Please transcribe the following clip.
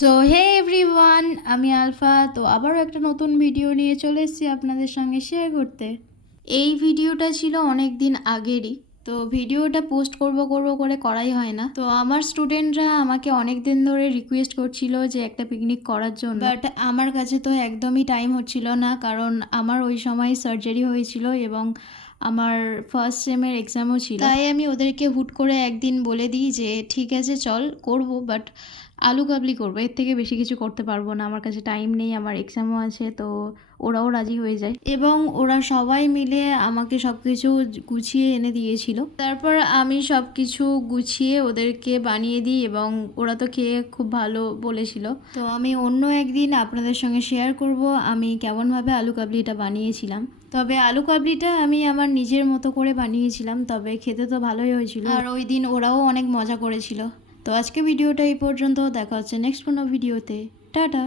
So hey everyone, আমি alpha. তো আবারও একটা নতুন ভিডিও নিয়ে চলে এসেছি আপনাদের সঙ্গে শেয়ার করতে। এই ভিডিওটা ছিল অনেক দিন আগেরই, তো ভিডিওটা পোস্ট করব করে করাই হয় না। তো আমার স্টুডেন্টরা আমাকে অনেক দিন ধরে রিকোয়েস্ট করছিল যে একটা পিকনিক করার জন্য, বাট আমার কাছে তো একদমই টাইম হচ্ছিল না, কারণ আমার ওই সময় সার্জারি হয়েছিল এবং আমার ফার্স্ট সেমের এক্সামও ছিল। তাই আমি ওদেরকে হুট করে একদিন বলে দিই যে ঠিক আছে চল করব, বাট আলু কাবলি করবো, এর থেকে বেশি কিছু করতে পারবো না, আমার কাছে টাইম নেই, আমার এক্সামও আছে। তো ওরাও রাজি হয়ে যায় এবং ওরা সবাই মিলে আমাকে সব কিছু গুছিয়ে এনে দিয়েছিল। তারপর আমি সব কিছু গুছিয়ে ওদেরকে বানিয়ে দিই এবং ওরা তো খেয়ে খুব ভালো বলেছিল। তো আমি অন্য একদিন আপনাদের সঙ্গে শেয়ার করব আমি কেমনভাবে আলু কাবলিটা বানিয়েছিলাম। তবে আলু কাবলিটা আমি আমার নিজের মতো করে বানিয়েছিলাম, তবে খেতে তো ভালোই হয়েছিল, আর ওই দিন ওরাও অনেক মজা করেছিল। তো আজকে ভিডিওটা এই পর্যন্ত, দেখা হচ্ছে নেক্সট কোনো ভিডিওতে। টাটা।